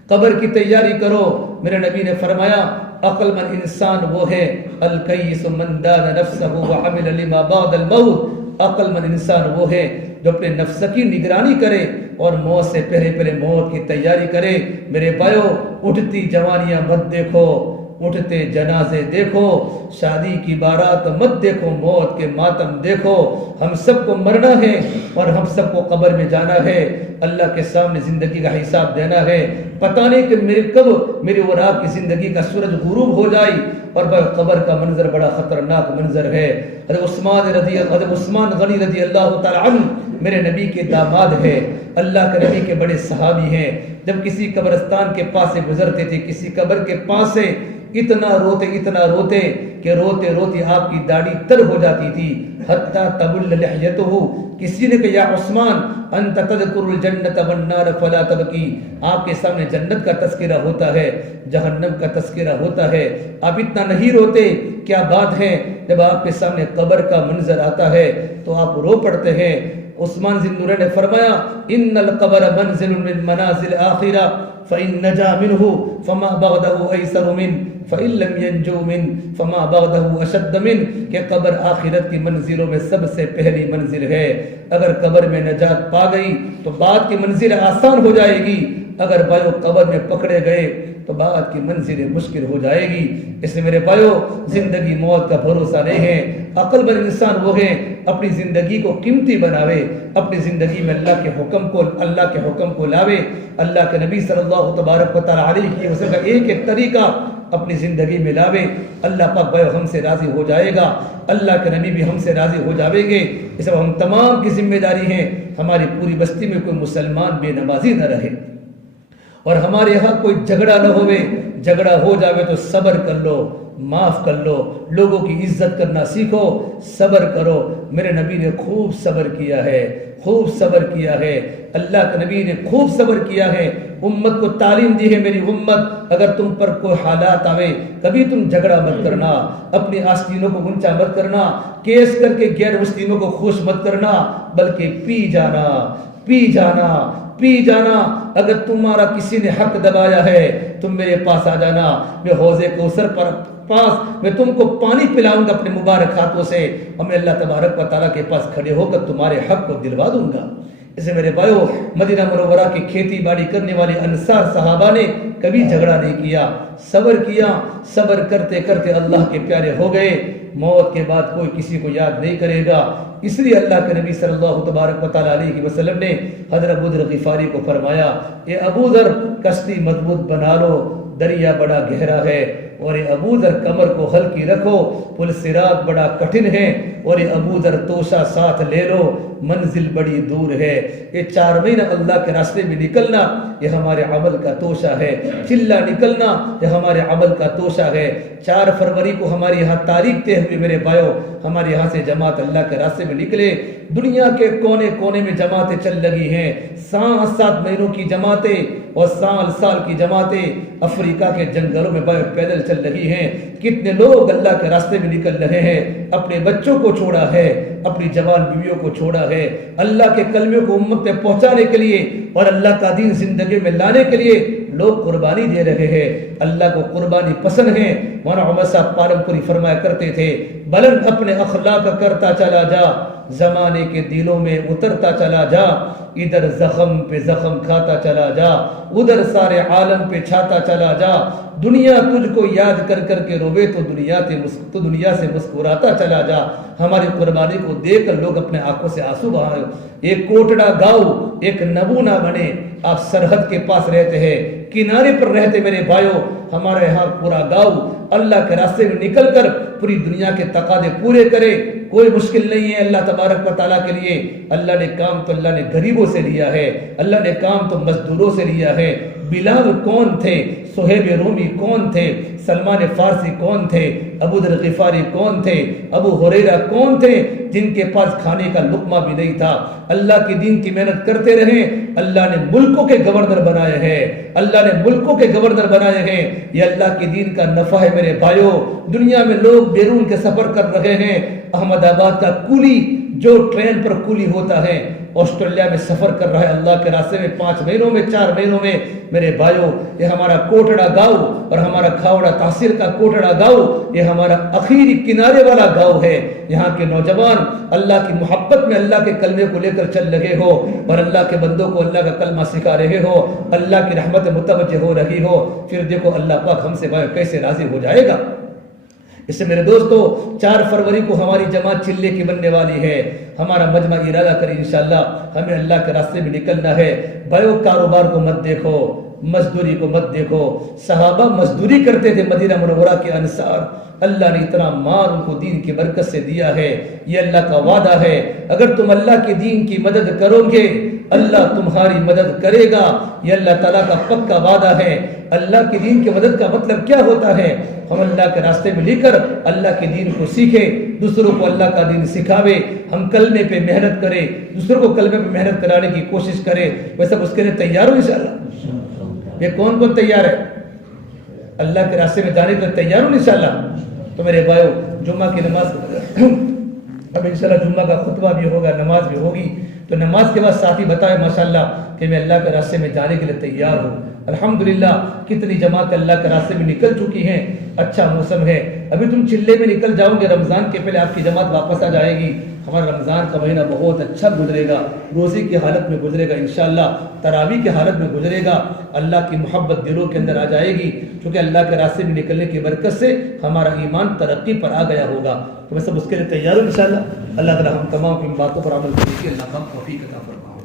قبر کی تیاری کرو. میرے نبی نے فرمایا عقل مند انسان وہ ہے الکیس من دان نفسہ وعمل لما بعد الموت. عقل مند انسان وہ ہے جو اپنے نفس کی نگرانی کرے اور موت سے پہلے پہلے موت کی تیاری کرے۔ میرے بھائیو، اٹھتی جوانیاں مت دیکھو، اٹھتے جنازے دیکھو، شادی کی بارات مت دیکھو، موت کے ماتم دیکھو۔ ہم سب کو مرنا ہے اور ہم سب کو قبر میں جانا ہے، اللہ کے سامنے زندگی کا حساب دینا ہے۔ پتہ نہیں کہ کب میری اور آپ کی زندگی کا سورج غروب ہو جائے، اور قبر کا منظر بڑا خطرناک منظر ہے۔ حضرت عثمان غنی رضی اللہ تعالی عنہ میرے نبی کے داماد ہے، اللہ کے نبی کے بڑے صحابی ہیں۔ جب کسی قبرستان کے پاس سے گزرتے تھے، کسی قبر کے پاس سے، اتنا روتے کہ روتے روتے آپ کی داڑھی تر ہو جاتی تھی، حتیٰ تبل لحیتہ۔ کسی نے کہا یا عثمان انت تذکر الجنت والنار فلا تبکی، آپ کے سامنے جنت کا تذکرہ ہوتا ہے، جہنم کا تذکرہ ہوتا ہے، آپ اتنا نہیں روتے، کیا بات ہے؟ جب آپ کے سامنے قبر کا منظر آتا ہے تو آپ رو پڑتے ہیں۔ عثمان ذی النورین نے فرمایا ان القبر منزل من منازل آخرہ فإن نجا منه فما بعده أيسر منه فإن لم ينجو منه فما بعده أشد منه، کہ قبر آخرت کی منزلوں میں سب سے پہلی منزل ہے۔ اگر قبر میں نجات پا گئی تو بعد کی منزل آسان ہو جائے گی، اگر بھائیو قبر میں پکڑے گئے تو بعد کی منزل مشکل ہو جائے گی۔ اس لیے میرے بھائیو، زندگی موت کا بھروسہ نہیں ہے۔ عقل مند انسان وہ ہے اپنی زندگی کو قیمتی بناوے، اپنی زندگی میں اللہ کے حکم کو لاوے، اللہ کے نبی صلی اللہ تبارک و تعالی علیہ وسلم کا ایک ایک طریقہ اپنی زندگی میں لاوے۔ اللہ پاک بھائی ہم سے راضی ہو جائے گا، اللہ کے نبی بھی ہم سے راضی ہو جاویں گے۔ اس لیے ہم تمام کی ذمہ داری ہے ہماری پوری بستی میں کوئی مسلمان بے نمازی نہ رہے، اور ہمارے یہاں کوئی جھگڑا نہ ہوئے۔ جھگڑا ہو جاوے تو صبر کر لو، معاف کر لو، لوگوں کی عزت کرنا سیکھو، صبر کرو۔ میرے نبی نے خوب صبر کیا ہے، خوب صبر کیا ہے، اللہ کے نبی نے خوب صبر کیا ہے۔ امت کو تعلیم دی ہے، میری امت اگر تم پر کوئی حالات آوے کبھی تم جھگڑا مت کرنا، اپنی آستینوں کو گنچا مت کرنا، کیس کر کے غیر مسلموں کو خوش مت کرنا، بلکہ پی جانا۔ اگر تمہارا کسی نے حق دبایا ہے تم میرے پاس آ جانا، میں حوض کوثر پر پاس میں تم کو پانی پلاؤں گا اپنے مبارک ہاتھوں سے، اور میں اللہ تبارک و تعالیٰ کے پاس کھڑے ہو کر تمہارے حق کو دلوا دوں گا۔ اسے میرے بھائیو، مدینہ منورہ کی کھیتی باڑی کرنے والے انصار صحابہ نے کبھی جھگڑا نہیں کیا، صبر کیا، صبر کرتے کرتے اللہ کے پیارے ہو گئے۔ موت کے بعد کوئی کسی کو یاد نہیں کرے گا، اس لیے اللہ کے نبی صلی اللہ تبارک و تعالی علیہ وسلم نے حضرت ابو ذر غفاری کو فرمایا، اے ابو ذر کشتی مضبوط بنا لو، دریا بڑا گہرا ہے، اور اے ابو ذر کمر کو ہلکی رکھو، پل صراط بڑا کٹھن ہے، اور اے ابو ذر توشہ ساتھ لے لو، منزل بڑی دور ہے۔ یہ 4 مہینہ اللہ کے راستے میں نکلنا یہ ہمارے عمل کا توشہ ہے، چلا نکلنا یہ ہمارے عمل کا توشہ ہے۔ 4 فروری کو ہمارے یہاں تاریخ طے ہوئی، میرے بھائیو، ہمارے یہاں سے جماعت اللہ کے راستے میں نکلے، دنیا کے کونے کونے میں جماعتیں چل لگی ہیں، 7 مہینوں کی جماعتیں اور سال کی جماعتیں افریقہ کے جنگلوں میں پیدل چل رہی ہیں۔ کتنے لوگ اللہ کے راستے میں نکل رہے ہیں، اپنے بچوں کو چھوڑا ہے، اپنی جوان بیویوں کو چھوڑا ہے، اللہ کے کلمے کو امت میں پہنچانے کے لیے اور اللہ کا دین زندگی میں لانے کے لیے لوگ قربانی دے رہے ہیں۔ اللہ کو قربانی پسند ہے۔ مولانا عمر صاحب پالم پوری فرمایا کرتے تھے، بلند اپنے اخلاق کرتا چلا جا، زمانے کے دلوں میں اترتا چلا جا، ادھر زخم پہ زخم کھاتا چلا جا، ادھر سارے عالم پہ چھاتا چلا جا، دنیا تجھ کو یاد کر کر کے روے تو دنیا سے مسکراتا چلا جا۔ ہماری قربانی کو دیکھ کر لوگ اپنے آنکھوں سے آنسو بہا رہے۔ ایک کوٹڑا گاؤں ایک نمونہ بنے، آپ سرحد کے پاس رہتے ہیں، کنارے پر رہتے میرے بھائیوں، ہمارے یہاں پورا گاؤں اللہ کے راستے میں نکل کر پوری دنیا کے تقاضے پورے کرے، کوئی مشکل نہیں ہے اللہ تبارک و تعالیٰ کے لیے۔ اللہ نے کام تو اللہ نے غریبوں سے لیا ہے، اللہ نے کام تو مزدوروں سے لیا ہے۔ بلال کون تھے، صہیب رومی کون تھے، سلمان فارسی کون تھے، ابو ذر غفاری کون تھے، ابو ہریرہ کون تھے، جن کے پاس کھانے کا لقمہ بھی نہیں تھا، اللہ کی دین کی محنت کرتے رہے۔ اللہ نے ملکوں کے گورنر بنائے ہیں، اللہ نے ملکوں کے گورنر بنائے ہیں۔ یہ اللہ کی دین کا نفع ہے میرے بھائیوں۔ دنیا میں لوگ بیرون کے سفر کر رہے ہیں، احمد آباد کا کولی جو ٹرین پر کولی ہوتا ہے آسٹریلیا میں سفر کر رہا ہے اللہ کے راستے میں 5 مہینوں میں 4 مہینوں میں، میرے بھائیوں یہ ہمارا کوٹڑا گاؤں اور ہمارا کھاوڑا تحصیل کا کوٹڑا گاؤں یہ ہمارا اخیری کنارے والا گاؤں ہے۔ یہاں کے نوجوان اللہ کی محبت میں اللہ کے کلمے کو لے کر چل لگے ہو اور اللہ کے بندوں کو اللہ کا کلمہ سکھا رہے ہو، اللہ کی رحمت متوجہ ہو رہی ہو، پھر دیکھو اللہ پاک ہم سے کیسے راضی ہو جائے گا۔ اس سے میرے دوستو 4 فروری کو ہماری جماعت چلے کی بننے والی ہے۔ ہمارا مجمع ارادہ کرے انشاءاللہ ہمیں اللہ کے راستے میں نکلنا ہے۔ بھائیو کاروبار کو مت دیکھو، مزدوری کو مت دیکھو، صحابہ مزدوری کرتے تھے مدینہ منورہ کے انصار، اللہ نے اتنا مال ان کو دین کی برکت سے دیا ہے۔ یہ اللہ کا وعدہ ہے اگر تم اللہ کے دین کی مدد کرو گے اللہ تمہاری مدد کرے گا، یہ اللہ تعالیٰ کا پکا وعدہ ہے۔ اللہ کے دین کی مدد کا مطلب کیا ہوتا ہے؟ ہم اللہ کے راستے میں لے کر اللہ کے دین کو سیکھیں، دوسروں کو اللہ کا دین سکھاوے، ہم کلمے پہ محنت کریں، دوسروں کو کلمے پہ محنت کرانے کی کوشش کریں۔ ویسے اس کے لیے تیار ہو انشاءاللہ؟ یہ کون کون تیار ہے اللہ کے راستے میں جانے کے لیے تیار ہو انشاءاللہ؟ تو میرے بھائیو جمعہ کی نماز اب انشاءاللہ جمعہ کا خطبہ بھی ہوگا، نماز بھی ہوگی، تو نماز کے بعد ساتھی بتائے ماشاءاللہ کہ میں اللہ کے راستے میں جانے کے لیے تیار ہوں۔ الحمدللہ کتنی جماعت اللہ کے راستے میں نکل چکی ہیں، اچھا موسم ہے، ابھی تم چلے میں نکل جاؤ گے، رمضان کے پہلے آپ کی جماعت واپس آ جائے گی۔ ہمارا رمضان کا مہینہ بہت اچھا گزرے گا، روزی کی حالت میں گزرے گا انشاءاللہ، تراویح کی حالت میں گزرے گا، اللہ کی محبت دلوں کے اندر آ جائے گی، کیونکہ اللہ کے راستے میں نکلنے کی برکت سے ہمارا ایمان ترقی پر آ گیا ہوگا۔ تو میں سب اس کے لیے تیار ہوں انشاءاللہ۔ اللہ تعالی ہم تمام کی باتوں پر عمل کرنے کی اللہ کا توفیق عطا فرمائے۔